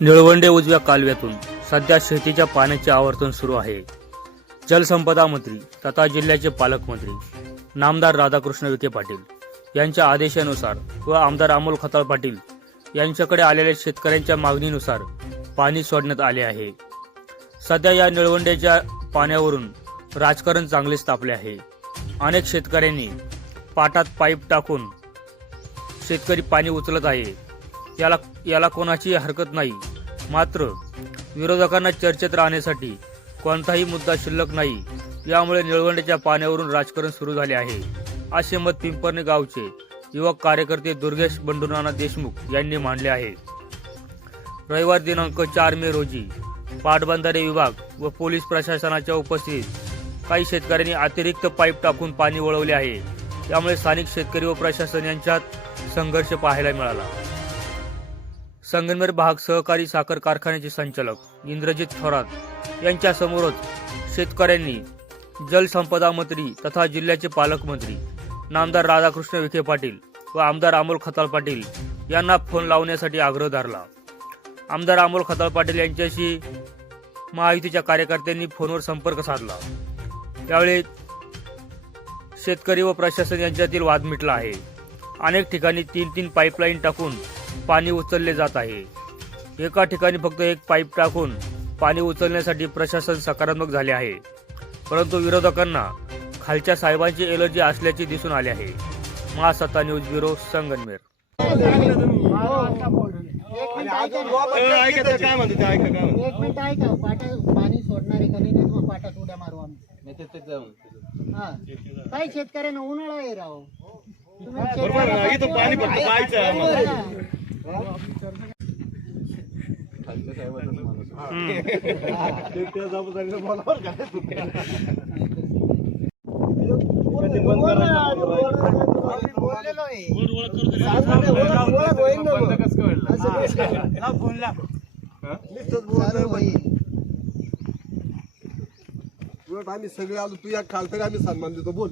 निळवंडे उजव्या कालव्यातून सध्या शेतीच्या पाण्याचे आवर्तन सुरू आहे. जलसंपदा मंत्री तथा जिल्ह्याचे पालकमंत्री नामदार राधाकृष्ण विखे पाटील यांच्या आदेशानुसार व आमदार अमोल खताळ पाटील यांच्याकडे आलेल्या शेतकऱ्यांच्या मागणीनुसार पाणी सोडण्यात आले आहे. सध्या या निळवंड्याच्या पाण्यावरून राजकारण चांगलेच तापले आहे. अनेक शेतकऱ्यांनी पाटात पाईप टाकून शेतकरी पाणी उचलत आहे. याला याला कोणाची हरकत नाही. मात्र विरोधकांना चर्चेत राहण्यासाठी कोणताही मुद्दा शिल्लक नाही. यामुळे निळवंड्याच्या पाण्यावरून राजकारण सुरू झाले आहे. असे मत पिंपरणे गावचे युवक कार्यकर्ते दुर्गेश बंडुनाना देशमुख यांनी मांडले आहे. रविवार दिनांक चार मे रोजी पाटबंधारे विभाग व पोलीस प्रशासनाच्या उपस्थितीत काही शेतकऱ्यांनी अतिरिक्त पाईप टाकून पाणी वळवले आहे. त्यामुळे स्थानिक शेतकरी व प्रशासन यांच्यात संघर्ष पाहायला मिळाला. संगमेर भाग सहकारी साखर कारखान्याचे संचालक इंद्रजित थोरात यांच्या समोरच शेतकऱ्यांनी जलसंपदा मंत्री तथा जिल्ह्याचे पालकमंत्री नामदार राधाकृष्ण विखे पाटील व आमदार अमोल खताळ पाटील यांना फोन लावण्यासाठी आग्रह धरला. आमदार अमोल खताळ पाटील यांच्याशी महायुतीच्या कार्यकर्त्यांनी फोनवर संपर्क साधला. त्यावेळी शेतकरी व प्रशासन यांच्यातील वाद मिटला आहे. अनेक ठिकाणी तीन तीन पाईपलाईन टाकून पाणी उचलले जात आहे. एका ठिकाणी फक्त एक पाईप टाकून पाणी उचलण्यासाठी प्रशासन सकारात्मक झाले आहे. परंतु विरोधकांना खालच्या साहेबांची एलर्जी असल्याचे दिसून आले आहे. महासत्ता न्यूज ब्युरो संगनमेर. काय पाणी सोडणारे नाही पाटात उड्या मारू आम्ही काही शेतकऱ्यांना उन्हाळा आहे राव पाणी आम्ही सगळे आलो तू या खाल तरी आम्ही सन्मान देतो. बोल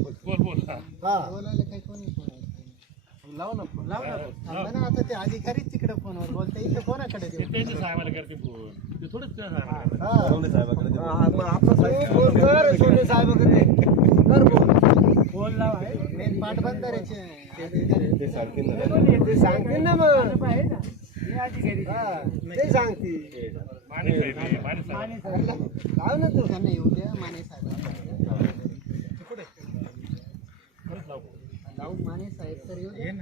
हा. बोलायला काही कोणी बोलायचं. थांबा ना, आता ते अधिकारी तिकडे फोनवर बोलते इथं कोणाकडे देऊ? हा. हा, मग आपला साहेब फोन कर सोने साहेबाकडे. कर बोल मेन पाटबंधाऱ्याचे अधिकारी. ते सांगतील ना. मग. हा, ते सांगतील. लाव ना तू. त्यांना येऊ द्या माने साहेब लावू माने साहेब तर येऊ द्या